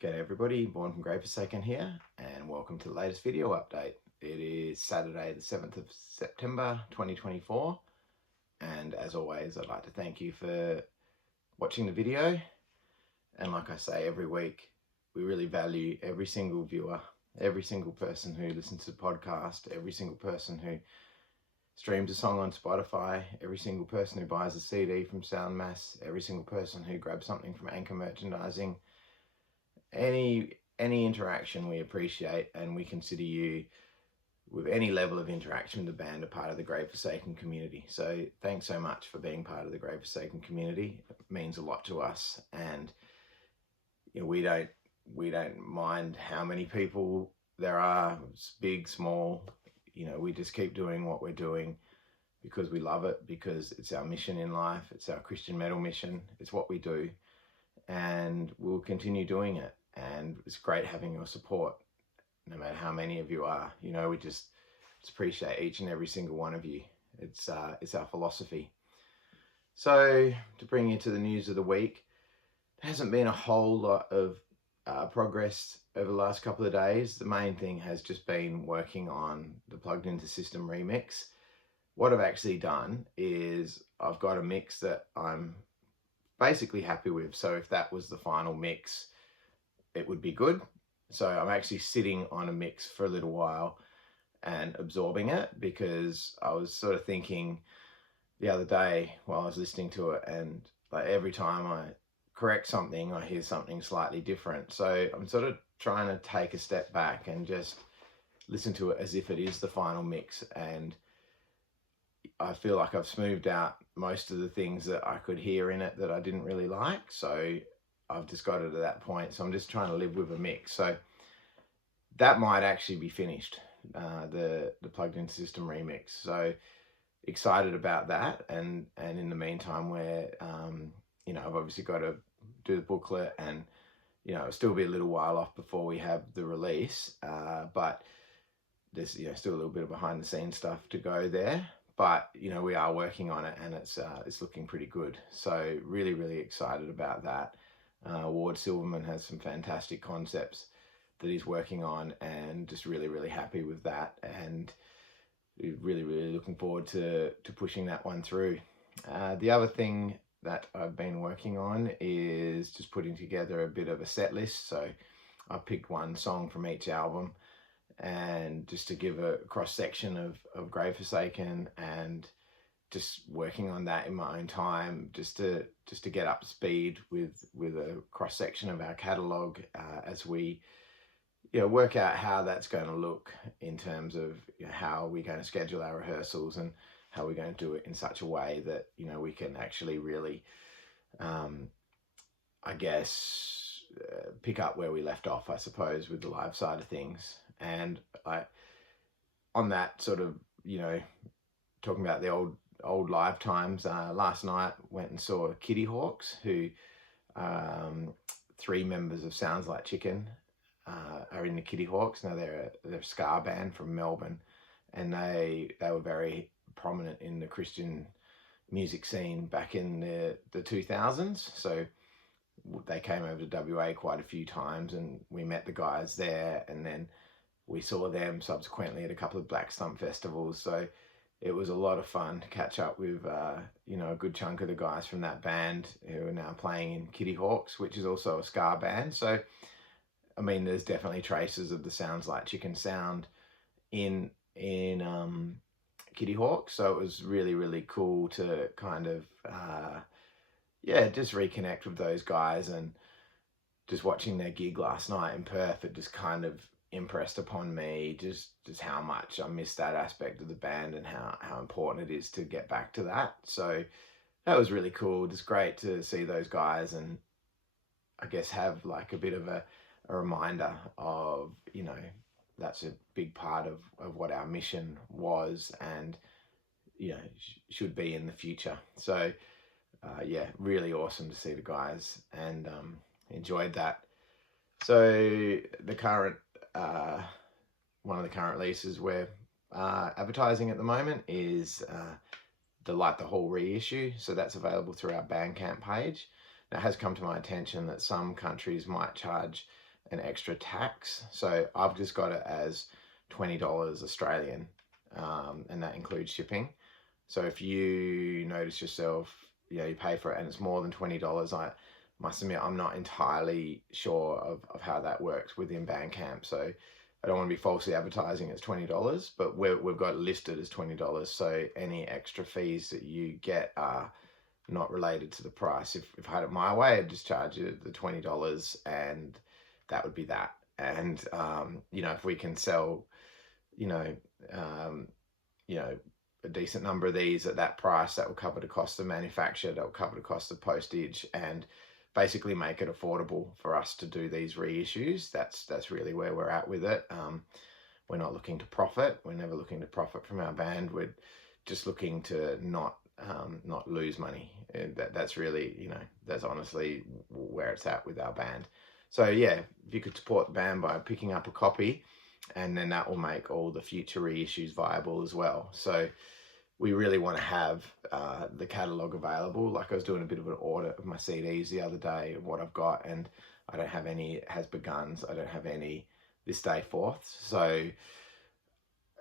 G'day everybody, Vaughan from Forsaken here, and welcome to the latest video update. It is Saturday the 7th of September 2024, and as always I'd like to thank you for watching the video. And like I say every week, we really value every single viewer, every single person who listens to the podcast, every single person who streams a song on Spotify, every single person who buys a CD from Soundmass, every single person who grabs something from Anchor Merchandising. Any interaction we appreciate, and we consider you with any level of interaction with the band a part of the Grave Forsaken community. So thanks so much for being part of the Grave Forsaken community. It means a lot to us, and you know, we don't mind how many people there are, big, small. You know, we just keep doing what we're doing because we love it, because it's our mission in life, it's our Christian metal mission, it's what we do, and we'll continue doing it. And it's great having your support, no matter how many of you are. You know, we just appreciate each and every single one of you. It's our philosophy. So to bring you to the news of the week, there hasn't been a whole lot of progress over the last couple of days. The main thing has just been working on the Plugged Into System remix. What I've actually done is I've got a mix that I'm basically happy with. So if that was the final mix, it would be good. So I'm actually sitting on a mix for a little while and absorbing it, because I was sort of thinking the other day while I was listening to it, and like every time I correct something, I hear something slightly different. So I'm sort of trying to take a step back and just listen to it as if it is the final mix. And I feel like I've smoothed out most of the things that I could hear in it that I didn't really like. So I've just got it to that point. So I'm just trying to live with a mix. So that might actually be finished, the Plugged Into System remix. So excited about that. And in the meantime, where you know, I've obviously got to do the booklet, and you know, it'll still be a little while off before we have the release. But there's still a little bit of behind the scenes stuff to go there. But you know, we are working on it, and it's looking pretty good. So really excited about that. Ward Silverman has some fantastic concepts that he's working on, and just really happy with that, and really looking forward to pushing that one through. The other thing that I've been working on is just putting together a bit of a set list. So I picked one song from each album, and just to give a cross section of Grave Forsaken, and just working on that in my own time, just to get up to speed with a cross section of our catalogue, as we work out how that's going to look in terms of how we're going to schedule our rehearsals, and how we're going to do it in such a way that we can actually really I guess pick up where we left off, I suppose, with the live side of things. And on that sort of talking about the old live times, last night went and saw Kitty Hawks, who 3 members of Sounds Like Chicken are in the Kitty Hawks. Now they're a ska band from Melbourne, and they were very prominent in the Christian music scene back in the 2000s. So they came over to WA quite a few times, and we met the guys there, and then we saw them subsequently at a couple of Black Stump festivals. So it was a lot of fun to catch up with a good chunk of the guys from that band who are now playing in Kitty Hawks, which is also a ska band. So I mean, there's definitely traces of the Sounds Like Chicken sound in Kitty Hawks. So it was really cool to kind of just reconnect with those guys. And just watching their gig last night in Perth, it just kind of impressed upon me just how much I missed that aspect of the band, and how important it is to get back to that. So that was really cool. Just great to see those guys, and I guess have like a bit of a reminder of that's a big part of what our mission was, and should be in the future. So really awesome to see the guys, and enjoyed that. So the current one of the current releases we're advertising at the moment is the Light the Hall reissue. So that's available through our Bandcamp page. Now, it has come to my attention that some countries might charge an extra tax. So I've just got it as $20 Australian, and that includes shipping. So if you notice yourself, you pay for it and it's more than $20, I must admit I'm not entirely sure of how that works within Bandcamp. So I don't want to be falsely advertising it's $20, but we've got it listed as $20. So any extra fees that you get are not related to the price. If I had it my way, I'd just charge you the $20 and that would be that. And, if we can sell, you know, um, a decent number of these at that price, that will cover the cost of manufacture, that will cover the cost of postage, and basically make it affordable for us to do these reissues. That's really where we're at with it. We're not looking to profit. We're never looking to profit from our band. We're just looking to not lose money. That's really, that's honestly where it's at with our band. So yeah, if you could support the band by picking up a copy, and then that will make all the future reissues viable as well. So we really want to have the catalogue available. Like I was doing a bit of an audit of my CDs the other day of what I've got, and I don't have any Has Beguns. I don't have any This Day Forth. So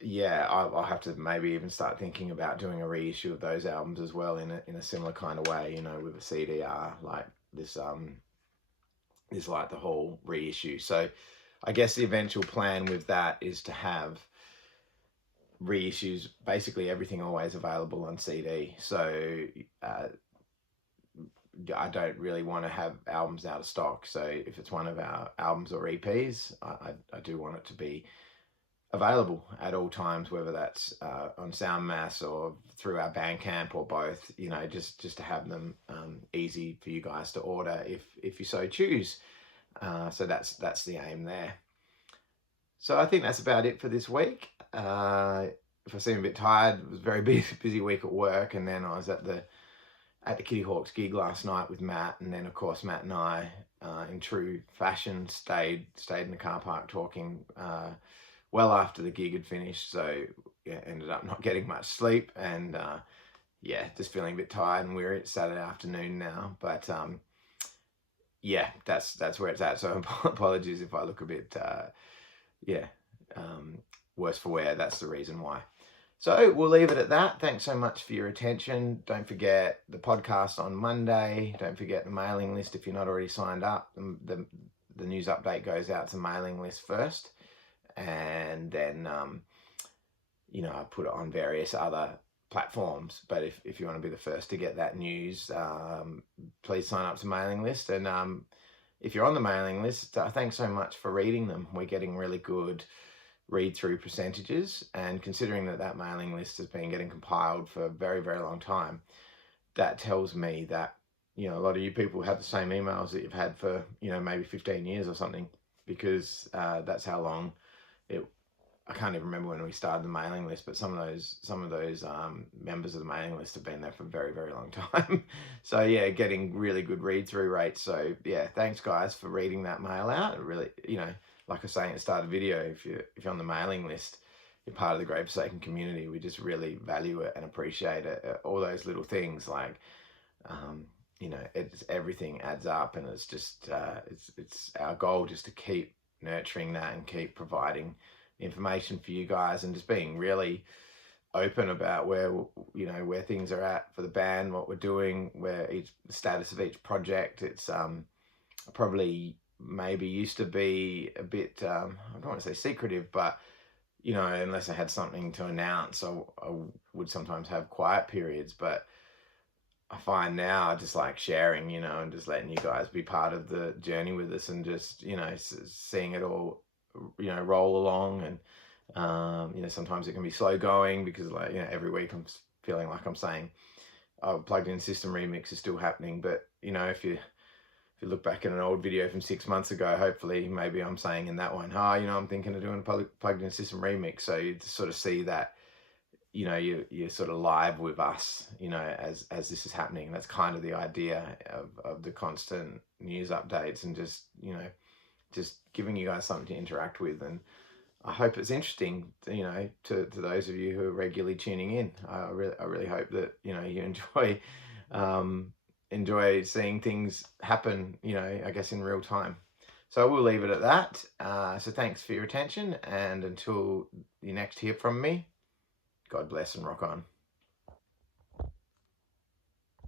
yeah, I'll have to maybe even start thinking about doing a reissue of those albums as well in a similar kind of way, with a CDR like this. Is like the whole reissue. So I guess the eventual plan with that is to have reissues, basically everything always available on CD. So I don't really want to have albums out of stock. So if it's one of our albums or EPs, I do want it to be available at all times, whether that's on Soundmass or through our Bandcamp or both, just to have them easy for you guys to order if you so choose. So that's the aim there. So I think that's about it for this week. If I seem a bit tired, it was a very busy week at work, and then I was at the Kitty Hawks gig last night with Matt, and then of course Matt and I, in true fashion, stayed in the car park talking well after the gig had finished. So yeah, ended up not getting much sleep, and just feeling a bit tired and weary. It's Saturday afternoon now, but yeah, that's where it's at. So apologies if I look a bit worse for wear. That's the reason why. So we'll leave it at that. Thanks so much for your attention. Don't forget the podcast on Monday. Don't forget the mailing list if you're not already signed up. The news update goes out to mailing list first, and then I put it on various other platforms. But if you want to be the first to get that news, please sign up to mailing list. And if you're on the mailing list, thanks so much for reading them. We're getting really good read-through percentages, and considering that mailing list has been getting compiled for a very, very long time, that tells me that a lot of you people have the same emails that you've had for maybe 15 years or something, because that's how long I can't even remember when we started the mailing list, but some of those members of the mailing list have been there for a very, very long time. So yeah, getting really good read-through rates. So yeah, thanks guys for reading that mail out. It really, like I was saying at the start of the video, if you're on the mailing list, you're part of the Great Forsaken community. We just really value it and appreciate it. All those little things, like it's everything adds up, and it's just it's our goal just to keep nurturing that and keep providing information for you guys, and just being really open about where things are at for the band, what we're doing, where the status of each project. It's probably maybe used to be a bit I don't want to say secretive, but unless I had something to announce, I would sometimes have quiet periods. But I find now I just like sharing, and just letting you guys be part of the journey with us, and just seeing it all roll along. And sometimes it can be slow going, because every week I'm feeling like I'm saying, oh, Plugged In System remix is still happening. But if you look back at an old video from 6 months ago, hopefully maybe I'm saying in that one, I'm thinking of doing a Plugged In System remix. So you sort of see that you're sort of live with us, as this is happening. And that's kind of the idea of the constant news updates, and just just giving you guys something to interact with. And I hope it's interesting, to those of you who are regularly tuning in. I really hope that you enjoy seeing things happen, I guess in real time. So we'll leave it at that. So thanks for your attention, and until you next hear from me, God bless and rock on.